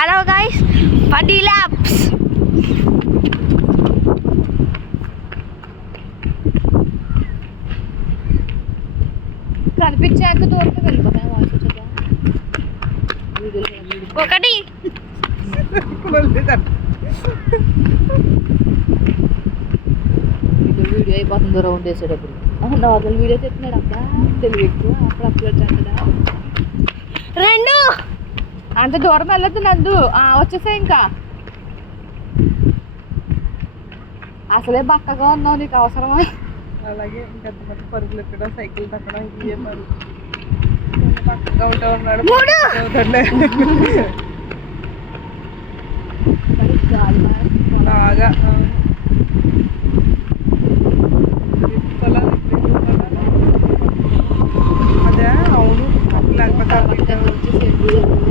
Hello guys, 10 laps. కనిపించాక దూరంగా వెళ్ళిపోతాయి voice వచ్చాక ఒకటి వీడియో అయిపోతుంది రౌండ్ వేసేటప్పుడు నార్మల్ వీడియో తెస్తున్నాడు అబ్బా తెలుగు ఎక్కువ అప్పుడు అప్లోడ్ చేస్తాడా రెండు. అంత దూరం వెళ్ళొద్దు నందు వచ్చేసా ఇంకా అసలే బక్కగా ఉన్నావు నీకు అవసరమా అలాగే ఇంకెంతమంది పరుగులు ఎక్కడం సైకిల్ తక్కడం ఇవే పరుగు పక్కగా ఉంటా ఉన్నాడు బాగా అదే అవును లేకపోతే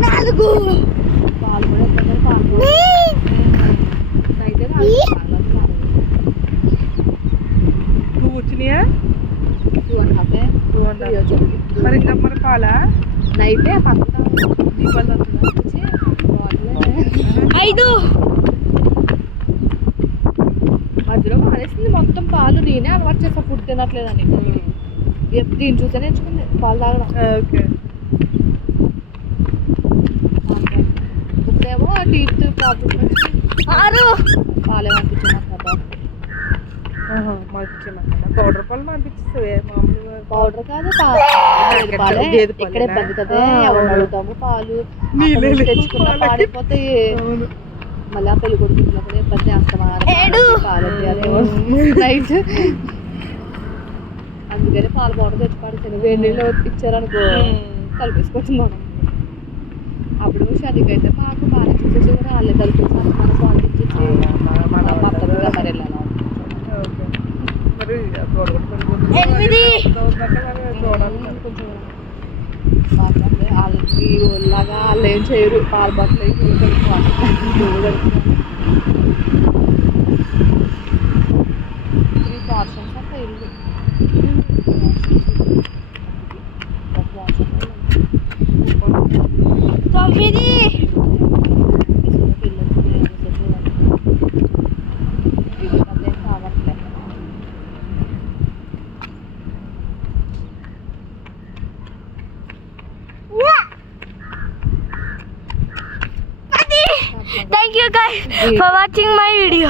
నాలుగు. పాలు కూడా ఎక్కడ పాలు అయితే నువ్వు వచ్చినాయా 2.5 మరి ఇంకా మరి పాలా నైతే పక్కన దీపాలు వచ్చి ఐదు. మధ్యలో మానేసింది మొత్తం పాలు నేనే అలవాటు చేసా ఫుడ్ తినట్లేదని దీన్ని చూసే నేర్చుకుంది పాలు తాగడం ఓకే ఇప్పుడేమో టీత్ ప్రాబ్లమ్ ఆరు. పాలే పంపించాను పౌడర్ పాలు పంపించేస్తావే మామూలుగా పౌడర్ కాదు పాలే గేదె ఇక్కడే పాలేనా? ఇబ్బంది కదా ఆ, ఎవరు అడుగుతాము పాలు నీళ్ళే అక్కడ లేవు తెచ్చుకున్న పాలకి. పాడైపోతాయి అవును. మళ్ళీ ఆ పెళ్లి కొడుకు ఇంట్లో కూడా ఇబ్బంది ఏడు. పాలండి అదేమో నైట్ అందుకని పాల పౌడర్ తెచ్చి పాడేసాను వేడి నీళ్ళు ఇచ్చారనుకో కలిపేసుకోవచ్చు మనం అప్పుడు షాదీకి అయితే మాకు బాగా చూసేసి కూడా వాళ్ళే కలిపేసి మన పాలు తెచ్చేసి పక్కన మరి వెళ్ళాలి ఓకే. మరి పౌడర్ పడిపోతుంది. ఎనిమిది. అవుతుందంటే మరి చూడాలి మరి. కొంచెం వాళ్ళకి ఒళ్ళగా వాళ్ళు ఏం చేయరు పాల బట్టలు అవి పువ్వు కడుపుతారు 3 portions of ఇల్లు తొమ్మిది. Thank you guys for watching my video.